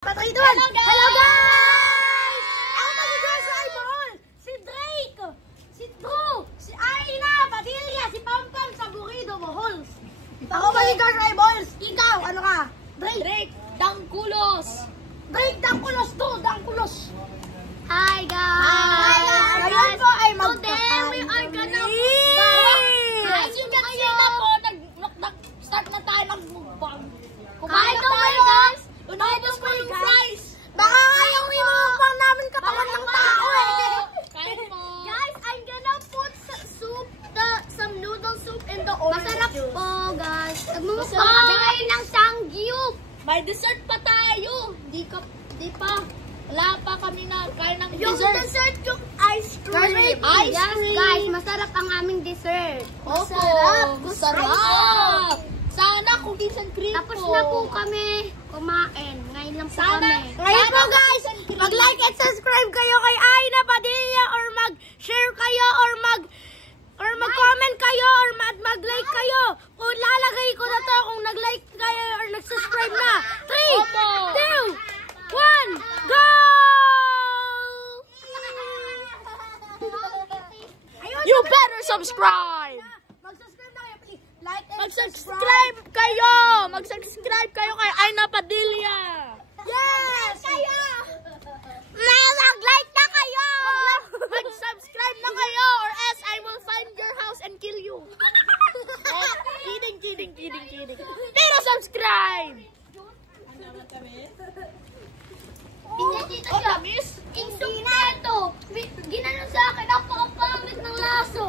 Patay doon! Hello guys! Ako pa si Joshua Ibol! Si Drake! Si Drew! Si Aina! Padilla! Si Pampam sa Burido Bohol! Ako pa si Joshua Ibol! Ikaw! Ano ka? Drake! Drake Dangkulos! Drake Dangkulos to! Dangkulos! Hi guys! Hi guys! Ngayon po ay Today we are gonna as you can see na po, start na tayo ng mukbang. Kumain na tayo guys! Unobos ko yung fries! Baka kayong imumukbang namin katawan ng tao eh! Kain mo! Guys, I'm gonna put some noodle soup in the orange Masarap juice. po guys! Nagmumukbang kami ngayon ng sangyup. May dessert pa tayo! Di pa. Wala pa kami na kain ng Yung dessert yung ice cream. Ice Yes, cream. guys, masarap ang aming dessert. Masarap! Masarap! Sana cookies and cream Tapos po. na po kami kumain. Ngayon lang po Sana. kami. Ngayon po guys, mag-like at subscribe kayo kay Aina Padilla or mag-share kayo or mag-comment kayo or mag-like kayo. Kung lalagay ko na to kung nag-like kayo or nag-subscribe na. 3, 2, 1, go! You better subscribe! Mag-subscribe na kayo, please. Like and Mag-subscribe kayo! Mag-subscribe kayo kay Aina Padilla! Yes! Kayo! Mag-like na kayo! Mag-subscribe na kayo or else I will find your house and kill you. Oh, kidding. Pero subscribe! Pinatito siya. Insult na ito. Ginanon sa akin. Napakapangit ng laso.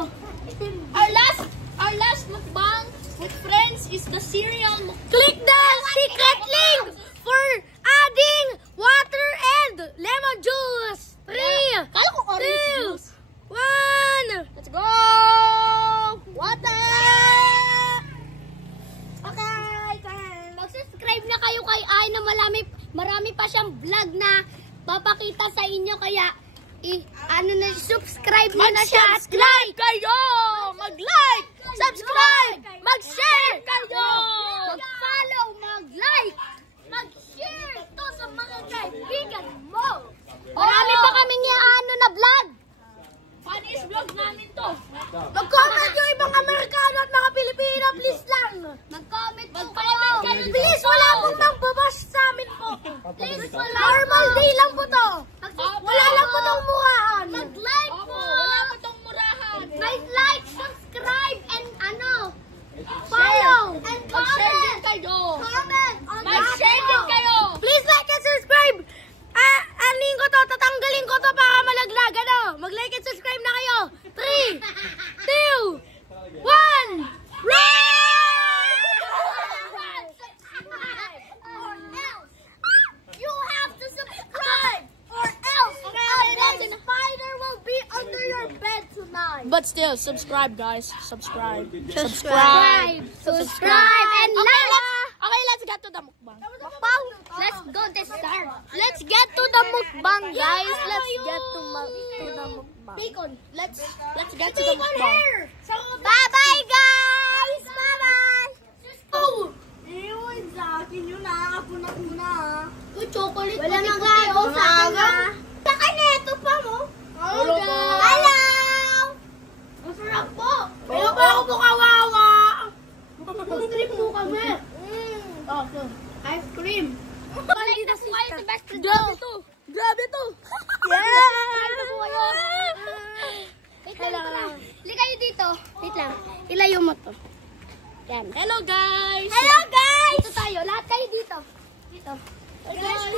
Our last mukbang with friends is the cereal mukbang. Click the secret link for adding water and lemon juice. 3, Kala ko orange 2, juice. 1. Let's go! Water! Mag-subscribe na kayo kay Ay na marami pa siyang vlog na papakita sa inyo. Kaya, subscribe mo na siya at Mag-subscribe kayo! Mag-like! Subscribe! Mag-share kayo! mag-follow, mag-like, mag-share ito sa mga kaibigan mo. Marami pa kaming na vlog. Funniest vlog namin to. Mag-comment yung ibang Amerikano at mga Pilipino, please lang. Mag-comment po Mag-comment kayo. kayo. Please, wala pong nang-babash sa amin po. Please, Normal day lang po to. Wala lang po tong mukhaan. Mag-like Opo, po. wala pa tong murahan. Like, subscribe, and follow, and Mag-share din comment. kayo. Comment on the Mag-share din video. kayo. Please like and subscribe. Anin ko to, tatanggalin ko to para malaglag. Ano? Mag-like and subscribe na kayo. 3, 2, 1. You have to subscribe, or else a spider will be under your bed tonight. But still, subscribe guys. Subscribe, Subscribe, and like. Okay, let's get to the mukbang. Let's go to start. Let's get to the mukbang, guys. Let's get to the mukbang. Bacon. Let's get to the mukbang. Bye-bye, guys. Bye-bye. Oh! Ewan sa akin yun Ako na. Chocolate. Wala na puti-puti, kayo oh, sa akin aga. na. Sa kaneto pa mo. Hello, guys. Hello. Masarap po. Kaya pa ako po kawawa. Trip po kami. Oh, so, ice cream. Balita po kayo sa best Grabe to. Grabe to. Balita po kayo. Wait Hello. lang. Hindi kayo dito. Wait lang. Ilayo mo to. Yan. Hello, guys. Hello, guys! Dito tayo. Lahat kayo dito. Dito. Hey, guys.